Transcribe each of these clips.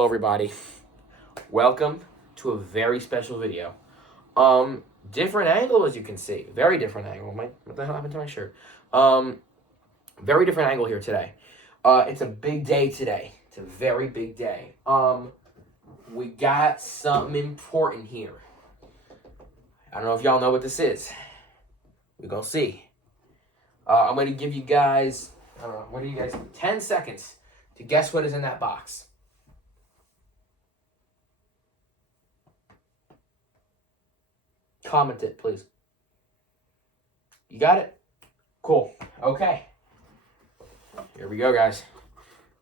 Hello everybody, welcome to a very special video. Different angle, as you can see, very different angle. What the hell happened to my shirt? Very different angle here today. It's a big day today. It's a very big day. We got something important here. I don't know if y'all know what this is. We're gonna see. I'm gonna give you guys, I don't know, what do you guys, 10 seconds to guess what is in that box. Comment it, please. You got it? Cool. Okay. Here we go, guys.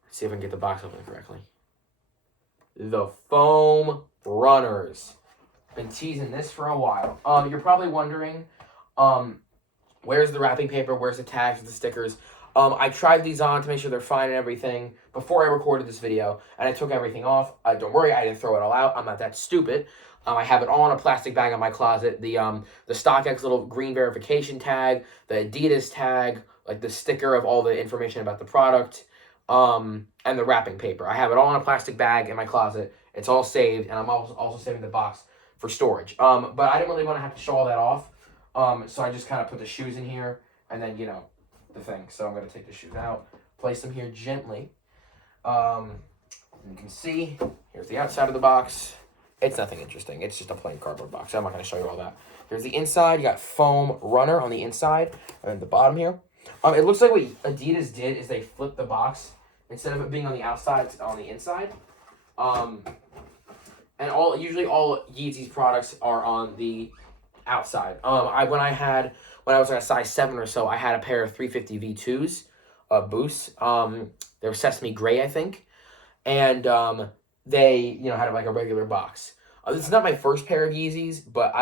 Let's see if I can get the box open correctly. The foam runners. Been teasing this for a while. You're probably wondering, where's the wrapping paper? Where's the tags, the stickers? I tried these on to make sure they're fine and everything before I recorded this video, and I took everything off. Don't worry, I didn't throw it all out. I'm not that stupid. I have it all in a plastic bag in my closet. The StockX little green verification tag, the Adidas tag, like the sticker of all the information about the product, and the wrapping paper. I have it all in a plastic bag in my closet. It's all saved, and I'm also saving the box for storage. But I didn't really want to have to show all that off, so I just kind of put the shoes in here, and then, the thing. So I'm going to take the shoes out, place them here gently. You can see, here's the outside of the box. It's nothing interesting. It's just a plain cardboard box. I'm not going to show you all that. Here's the inside. You got foam runner on the inside, and then the bottom here. It looks like what Adidas did is they flipped the box. Instead of it being on the outside, it's on the inside. And usually all Yeezy's products are on the outside. When I was like a size 7 or so, I had a pair of 350 V2s, boosts. They were sesame gray, I think, and they had like a regular box. This is not my first pair of Yeezys, but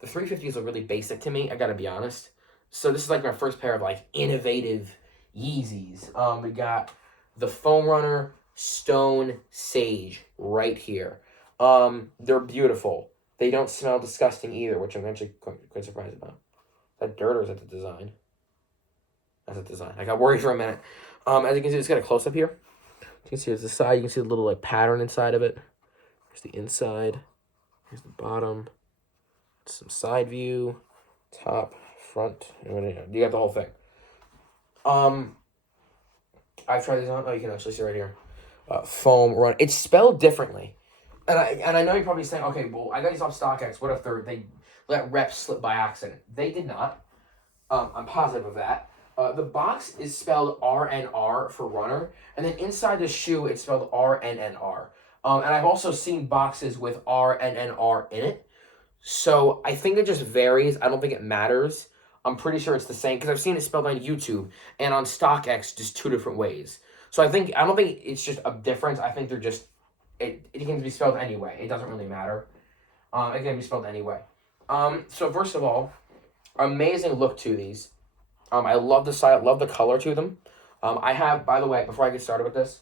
the 350s are really basic to me. I gotta be honest. So this is like my first pair of like innovative Yeezys. We got the Foam Runner Stone Sage right here. They're beautiful. They don't smell disgusting either, which I'm actually quite surprised about. Is that dirt or is that the design? That's the design. I got worried for a minute. As you can see, it's got a close up here. You can see there's the side. You can see the little like pattern inside of it. Here's the inside. Here's the bottom. Some side view, top, front. You got the whole thing. I've tried these on. Oh, you can actually see right here. Foam run. It's spelled differently. And I know you're probably saying, okay, well, I got these off StockX. What if they let reps slip by accident? They did not. I'm positive of that. The box is spelled RNR for runner, and then inside the shoe, it's spelled RNNR. And I've also seen boxes with RNNR in it. So I think it just varies. I don't think it matters. I'm pretty sure it's the same, because I've seen it spelled on YouTube and on StockX just 2 different ways. So I don't think it's just a difference. I think they're just, it can be spelled anyway. It doesn't really matter. It can be spelled anyway. So first of all, amazing look to these. I love the side, love the color to them. I have, by the way, before I get started with this,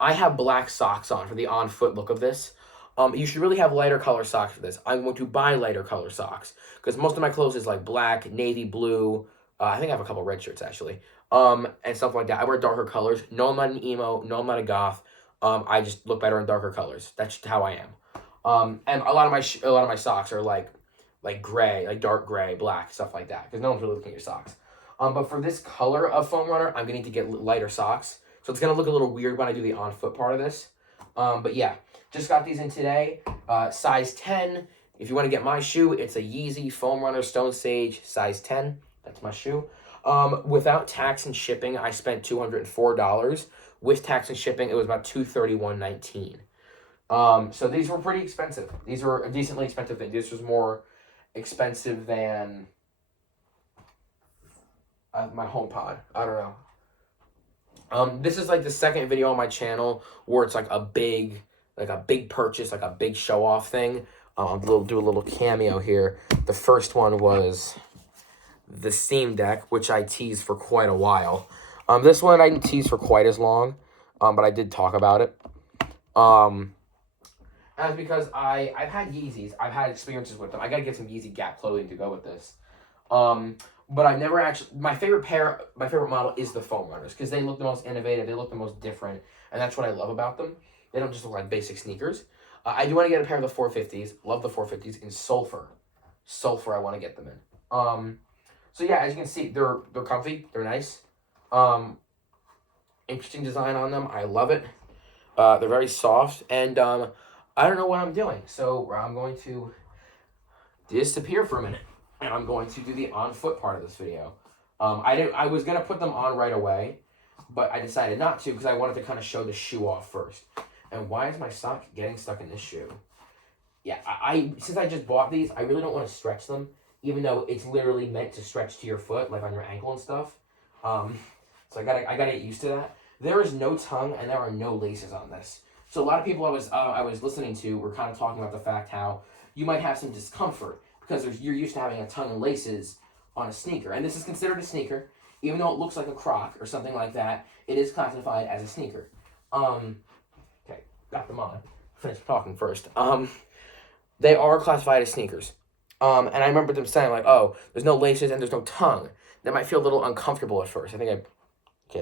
I have black socks on for the on-foot look of this. You should really have lighter color socks for this. I'm going to buy lighter color socks because most of my clothes is like black, navy blue. I think I have a couple red shirts actually, and stuff like that. I wear darker colors. No, I'm not an emo. No, I'm not a goth. I just look better in darker colors. That's just how I am. And a lot of my socks are like gray, like dark gray, black, stuff like that, because no one's really looking at your socks. But for this color of foam runner, I'm going to need to get lighter socks. So it's going to look a little weird when I do the on-foot part of this. But yeah, just got these in today. Size 10. If you want to get my shoe, it's a Yeezy Foam Runner Stone Sage, size 10. That's my shoe. Without tax and shipping, I spent $204. With tax and shipping, it was about $231.19. So these were pretty expensive. These were a decently expensive thing. This was more expensive than my HomePod. I don't know. This is like the second video on my channel where it's like a big purchase, like a big show off thing. I'll do a little cameo here. The first one was the Steam Deck, which I teased for quite a while. This one I didn't tease for quite as long, but I did talk about it. That's because I've had Yeezys. I've had experiences with them. I gotta get some Yeezy Gap clothing to go with this. But I've never actually, my favorite model is the foam runners, because they look the most innovative, they look the most different, and that's what I love about them. They don't just look like basic sneakers. I do want to get a pair of the 450s. Love the 450s in sulfur. Sulfur, I want to get them in. So yeah, as you can see, they're comfy. They're nice. Interesting design on them. I love it. They're very soft, and I don't know what I'm doing, so I'm going to disappear for a minute, and I'm going to do the on foot part of this video. I was gonna put them on right away, but I decided not to because I wanted to kind of show the shoe off first. And why is my sock getting stuck in this shoe? Yeah, since I just bought these, I really don't want to stretch them, even though it's literally meant to stretch to your foot, like on your ankle and stuff. So I gotta get used to that. There is no tongue and there are no laces on this. So a lot of people I was listening to were kind of talking about the fact how you might have some discomfort because you're used to having a tongue and laces on a sneaker, and this is considered a sneaker, even though it looks like a Croc or something like that. It is classified as a sneaker. Okay, got them on. Finish talking first. They are classified as sneakers. And I remember them saying like, oh, there's no laces and there's no tongue. That might feel a little uncomfortable at first. I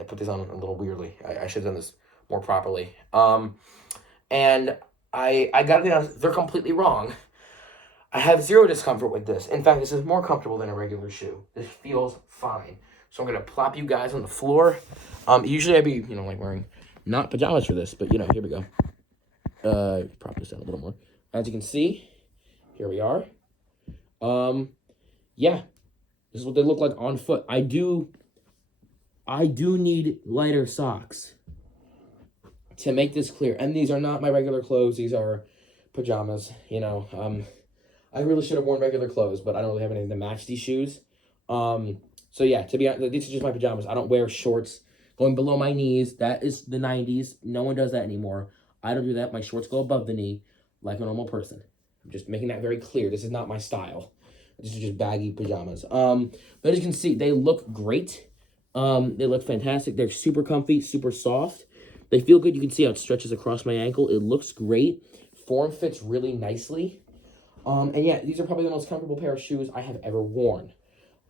put these on a little weirdly. I should have done this more properly. And I gotta be honest, they're completely wrong. I have zero discomfort with this. In fact, this is more comfortable than a regular shoe. This feels fine. So I'm gonna plop you guys on the floor. Usually I'd be, like wearing not pajamas for this, but here we go. Prop this down a little more. As you can see, here we are. Yeah, this is what they look like on foot. I do need lighter socks to make this clear. And these are not my regular clothes. These are pajamas, I really should have worn regular clothes, but I don't really have anything to match these shoes. So yeah, to be honest, these are just my pajamas. I don't wear shorts going below my knees. That is the 90s. No one does that anymore. I don't do that. My shorts go above the knee like a normal person. I'm just making that very clear. This is not my style. These are just baggy pajamas. But as you can see, they look great. They look fantastic. They're super comfy, super soft. They feel good. You can see how it stretches across my ankle. It looks great. Form fits really nicely. And yeah, these are probably the most comfortable pair of shoes I have ever worn.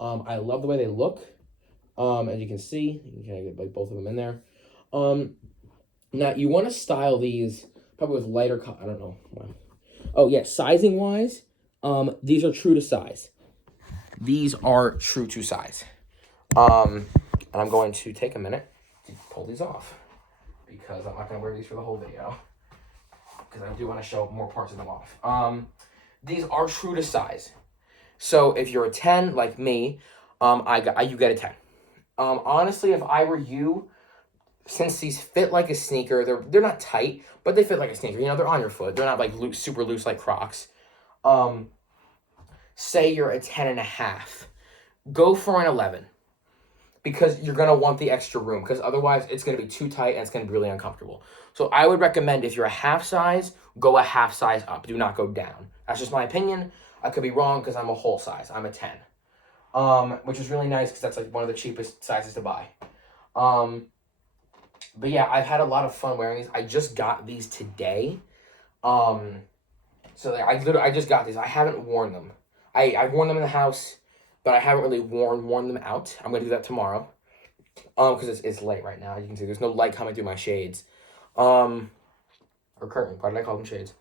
I love the way they look. As you can see, you can get like both of them in there. Now you want to style these probably with lighter, I don't know. Oh yeah, sizing wise, these are true to size. These are true to size. And I'm going to take a minute to pull these off because I'm not going to wear these for the whole video because I do want to show more parts of them off. These are true to size. So if you're a 10 like me, you get a 10. Honestly, if I were you, since these fit like a sneaker, they're not tight, but they fit like a sneaker. They're on your foot. They're not like loose, super loose like Crocs. Say you're a 10.5. Go for an 11. Because you're going to want the extra room. Because otherwise, it's going to be too tight and it's going to be really uncomfortable. So I would recommend if you're a half size, go a half size up. Do not go down. That's just my opinion. I could be wrong because I'm a whole size. I'm a 10. Which is really nice because that's like one of the cheapest sizes to buy. But yeah, I've had a lot of fun wearing these. I just got these today. So I just got these. I haven't worn them. I've worn them in the house, but I haven't really worn them out. I'm gonna do that tomorrow. Because it's late right now. You can see there's no light coming through my shades. Or curtain. Why did I call them shades?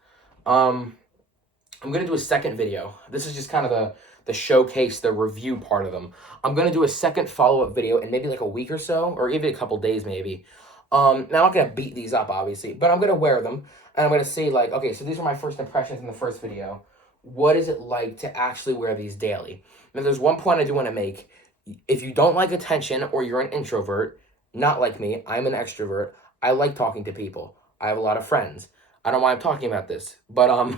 I'm gonna do a second video. This is just kind of the showcase, the review part of them. I'm gonna do a second follow-up video in maybe like a week or so, or even a couple days maybe. Now I'm not gonna beat these up obviously, but I'm gonna wear them and I'm gonna see like, okay, so these are my first impressions in the first video. What is it like to actually wear these daily? Now there's one point I do want to make. If you don't like attention or you're an introvert, not like me, I'm an extrovert. I like talking to people. I have a lot of friends. I don't know why I'm talking about this, but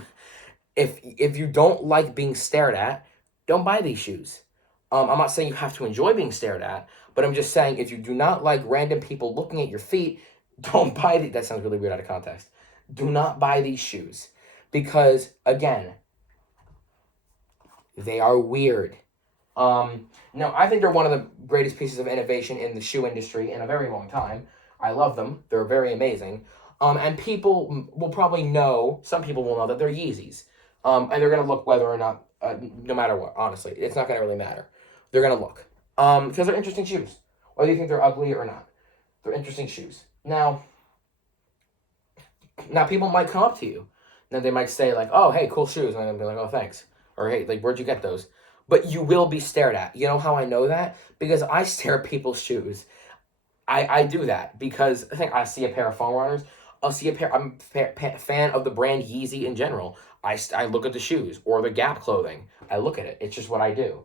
if you don't like being stared at, don't buy these shoes. I'm not saying you have to enjoy being stared at, but I'm just saying if you do not like random people looking at your feet, don't buy these. That sounds really weird out of context. Do not buy these shoes because, again, they are weird. No, I think they're one of the greatest pieces of innovation in the shoe industry in a very long time. I love them. They're very amazing. And people will probably know, some people will know that they're Yeezys. And they're going to look whether or not, no matter what, honestly. It's not going to really matter. They're going to look. Because they're interesting shoes. Whether you think they're ugly or not. They're interesting shoes. Now, Now, people might come up to you. Now, they might say, like, oh, hey, cool shoes. And I'm going to be like, oh, thanks. Or, hey, like, where'd you get those? But you will be stared at. You know how I know that? Because I stare at people's shoes. I do that because I think I see a pair of foam runners. I'll see a pair. I'm a fan of the brand Yeezy in general. I look at the shoes or the Gap clothing. I look at it. It's just what I do.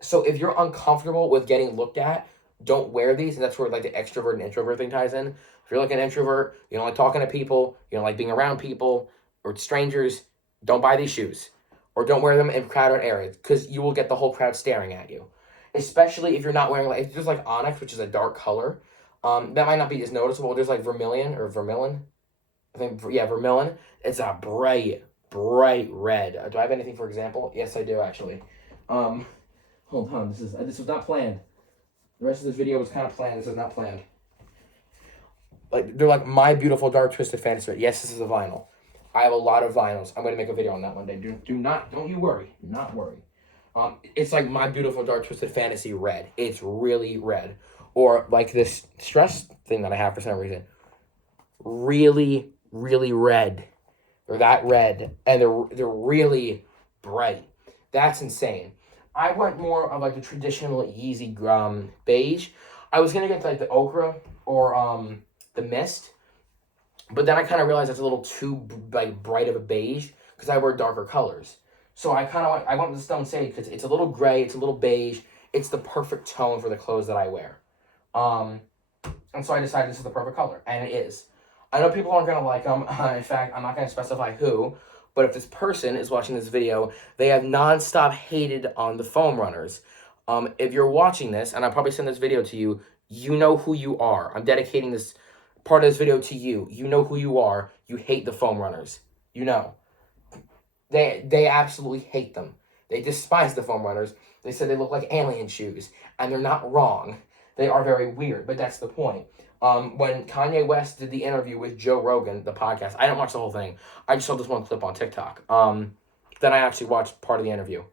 So if you're uncomfortable with getting looked at, don't wear these. And that's where like the extrovert and introvert thing ties in. If you're like an introvert, you don't like talking to people, you don't like being around people or strangers, don't buy these shoes. Or don't wear them in crowded areas because you will get the whole crowd staring at you. Especially if you're not wearing, like, if there's like onyx, which is a dark color, that might not be as noticeable. There's like vermilion. I think, yeah, vermilion. It's a bright red. Do I have anything for example? Yes, I do actually. Hold on. This was not planned. The rest of this video was kind of planned. This is not planned. Like, they're like My Beautiful Dark Twisted Fantasy. Yes, this is a vinyl. I have a lot of vinyls. I'm going to make a video on that one day. Don't you worry. Not worry. It's like My Beautiful Dark Twisted Fantasy red. It's really red. Or like this stress thing that I have for some reason. Really, really red. They're that red. And they're really bright. That's insane. I went more of like the traditional Yeezy beige. I was going to get like the ochre or the mist. But then I kind of realized that's a little too like bright of a beige because I wear darker colors. So I went with the Stone Sage because it's a little gray, it's a little beige. It's the perfect tone for the clothes that I wear. And so I decided this is the perfect color, and it is. I know people aren't going to like them. In fact, I'm not going to specify who, but if this person is watching this video, they have nonstop hated on the foam runners. If you're watching this, and I'll probably send this video to you, you know who you are. I'm dedicating this part of this video to you. You know who you are. You hate the foam runners. You know. They absolutely hate them. They despise the foam runners. They said they look like alien shoes. And they're not wrong. They are very weird, but that's the point. When Kanye West did the interview with Joe Rogan, the podcast, I didn't watch the whole thing. I just saw this one clip on TikTok. Then I actually watched part of the interview.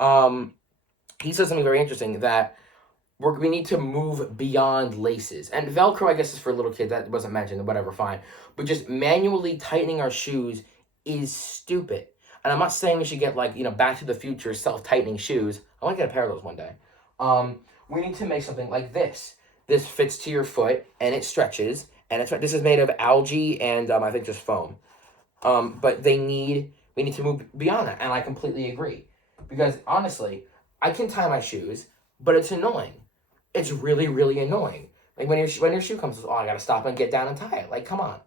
He said something very interesting that we need to move beyond laces. And Velcro, I guess, is for little kids. That wasn't mentioned, whatever, fine. But just manually tightening our shoes is stupid. And I'm not saying we should get, like, Back to the Future self-tightening shoes. I want to get a pair of those one day. We need to make something like this. This fits to your foot, and it stretches. And this is made of algae and, I think, just foam. But we need to move beyond that. And I completely agree. Because, honestly, I can tie my shoes, but it's annoying. It's really, really annoying. Like, when your shoe comes, I gotta stop and get down and tie it. Like, come on.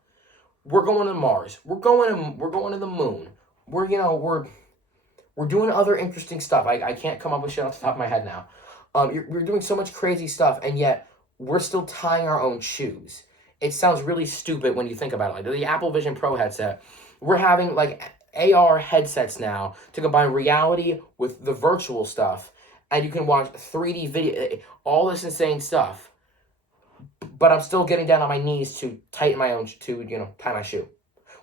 We're going to Mars. We're going to the moon. We're doing other interesting stuff. I can't come up with shit off the top of my head now. We're doing so much crazy stuff, and yet we're still tying our own shoes. It sounds really stupid when you think about it. Like the Apple Vision Pro headset, we're having like AR headsets now to combine reality with the virtual stuff, and you can watch 3D video, all this insane stuff. But I'm still getting down on my knees to tighten my own, tie my shoe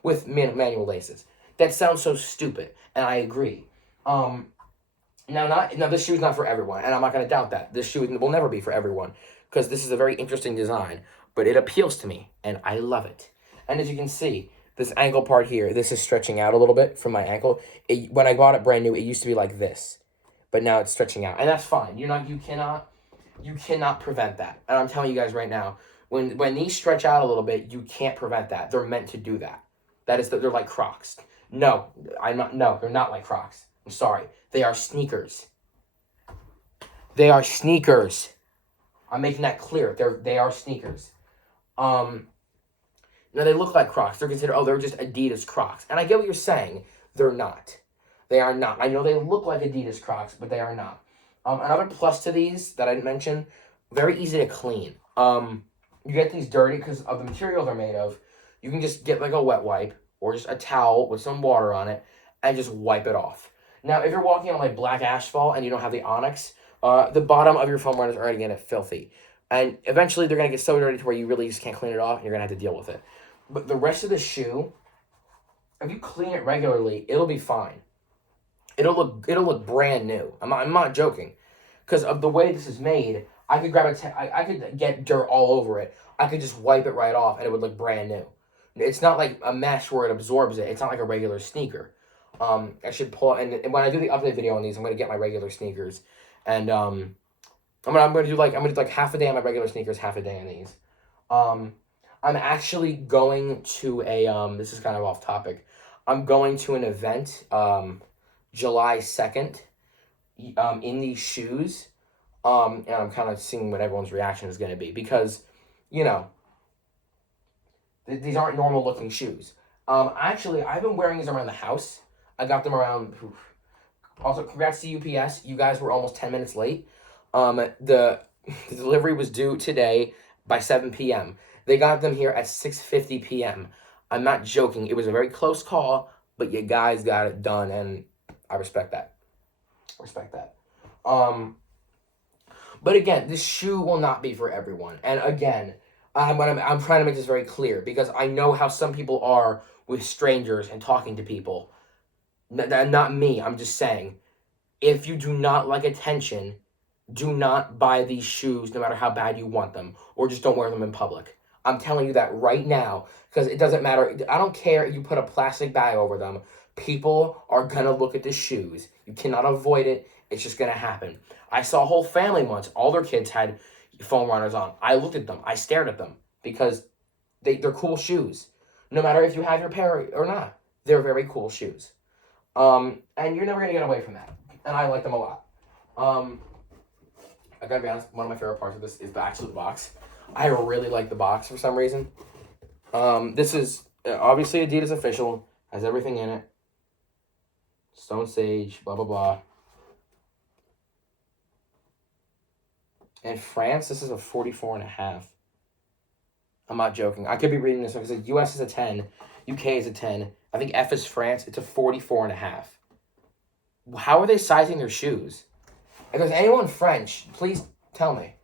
with manual laces. That sounds so stupid, and I agree. Now this shoe's not for everyone, and I'm not going to doubt that. This shoe will never be for everyone, because this is a very interesting design, but it appeals to me, and I love it. And as you can see, this ankle part here, this is stretching out a little bit from my ankle. When I bought it brand new, it used to be like this, but now it's stretching out, and that's fine. You cannot prevent that. And I'm telling you guys right now, when these stretch out a little bit, you can't prevent that. They're meant to do that. They're like Crocs. No, they're not like Crocs. I'm sorry. They are sneakers. They are sneakers. I'm making that clear. They are sneakers. Now they look like Crocs. They're considered, they're just Adidas Crocs. And I get what you're saying. They're not. They are not. I know they look like Adidas Crocs, but they are not. Another plus to these that I didn't mention, very easy to clean. You get these dirty because of the material they're made of. You can just get like a wet wipe or just a towel with some water on it and just wipe it off. Now, if you're walking on like black asphalt and you don't have the onyx, the bottom of your foam runners are already going to get filthy. And eventually they're going to get so dirty to where you really just can't clean it off and you're going to have to deal with it. But the rest of the shoe, if you clean it regularly, it'll be fine. It'll look brand new. I'm not joking. Because of the way this is made, I could grab I could get dirt all over it. I could just wipe it right off and it would look brand new. It's not like a mesh where it absorbs it. It's not like a regular sneaker. I should pull, and when I do the update video on these, I'm gonna get my regular sneakers, and I'm gonna do like half a day on my regular sneakers, half a day on these. I'm actually going to a this is kind of off topic. I'm going to an event July 2nd in these shoes. And I'm kind of seeing what everyone's reaction is going to be because, you know, these aren't normal looking shoes. Actually, I've been wearing these around the house. I got them around. Also, congrats to UPS. You guys were almost 10 minutes late. The delivery was due today by 7 p.m. They got them here at 6:50 p.m. I'm not joking. It was a very close call, but you guys got it done, and I respect that. But again, this shoe will not be for everyone. And again, I'm trying to make this very clear because I know how some people are with strangers and talking to people. Not me. I'm just saying, if you do not like attention, do not buy these shoes no matter how bad you want them, or just don't wear them in public. I'm telling you that right now because it doesn't matter. I don't care if you put a plastic bag over them. People are going to look at the shoes. You cannot avoid it. It's just going to happen. I saw a whole family once. All their kids had foam runners on. I looked at them. I stared at them because they're cool shoes. No matter if you have your pair or not, they're very cool shoes. And you're never going to get away from that. And I like them a lot. I got to be honest, one of my favorite parts of this is the actual box. I really like the box for some reason. This is obviously Adidas official. Has everything in it. Stone Sage, blah, blah, blah. In France, this is a 44.5. I'm not joking. I could be reading this because the US is a 10. UK is a 10. I think F is France. It's a 44.5. How are they sizing their shoes? If there's anyone French, please tell me.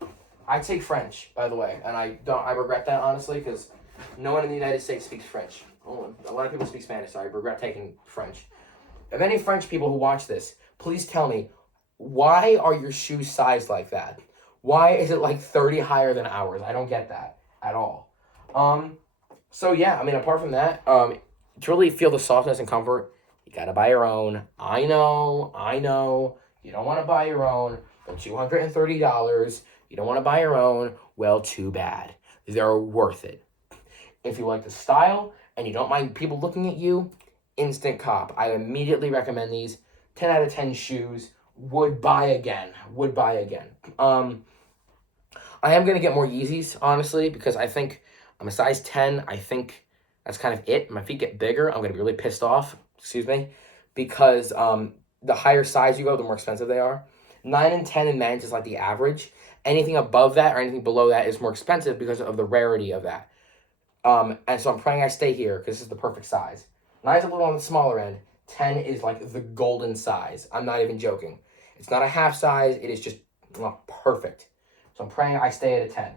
I take French, by the way, and I regret that, honestly, because no one in the United States speaks French. A lot of people speak Spanish, so I regret taking French. If any French people who watch this, please tell me, why are your shoes sized like that? Why is it like 30 higher than ours? I don't get that at all. So yeah, I mean, apart from that, to really feel the softness and comfort, you gotta buy your own. I know. You don't want to buy your own. They're $230. You don't want to buy your own. Well, too bad. They're worth it. If you like the style and you don't mind people looking at you, instant cop. I immediately recommend these. 10 out of 10 shoes. Would buy again. I am going to get more Yeezys, honestly, because I think I'm a size 10. I think that's kind of it. My feet get bigger. I'm going to be really pissed off, because the higher size you go, the more expensive they are. 9 and 10 in men's is like the average. Anything above that or anything below that is more expensive because of the rarity of that. And so I'm praying I stay here because this is the perfect size. 9 is a little on the smaller end. 10 is like the golden size. I'm not even joking. It's not a half size. It is just perfect. So I'm praying I stay at a 10.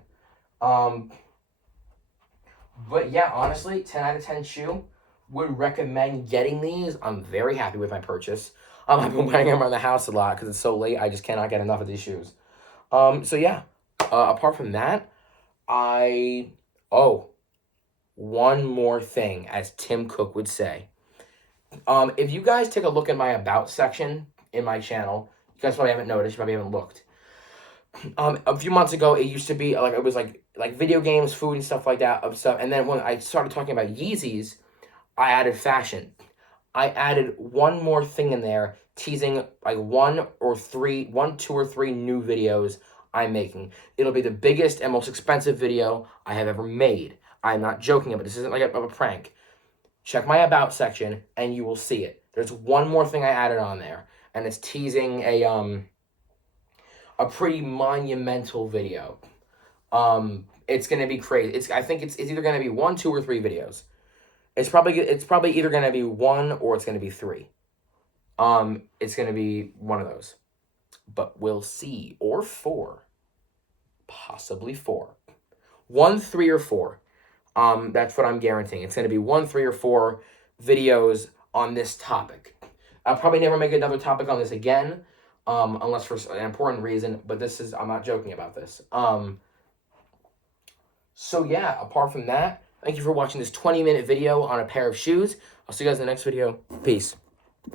But yeah, honestly, 10 out of 10 shoe. Would recommend getting these. I'm very happy with my purchase. I've been wearing them around the house a lot because it's so late. I just cannot get enough of these shoes. So yeah, apart from that, one more thing, as Tim Cook would say. If you guys take a look at my About section in my channel, you guys probably haven't noticed, you probably haven't looked. A few months ago, it used to be like, it was like video games, food, and stuff like that. And then when I started talking about Yeezys, I added fashion. I added one more thing in there, teasing like 1, 2, or 3 new videos I'm making. It'll be the biggest and most expensive video I have ever made. I'm not joking about this. Isn't like a prank. Check my About section and you will see it. There's one more thing I added on there, and it's teasing a pretty monumental video. It's gonna be crazy. I think it's either gonna be 1, 2, or 3 videos. It's probably either gonna be 1 or it's gonna be 3. It's gonna be one of those, but we'll see. Or 4, possibly 4. 1, 3, or 4. That's what I'm guaranteeing. It's gonna be 1, 3, or 4 videos on this topic. I'll probably never make another topic on this again, unless for an important reason. But I'm not joking about this. So yeah, apart from that, Thank you for watching this 20-minute video on a pair of shoes. I'll see you guys in the next video. Peace.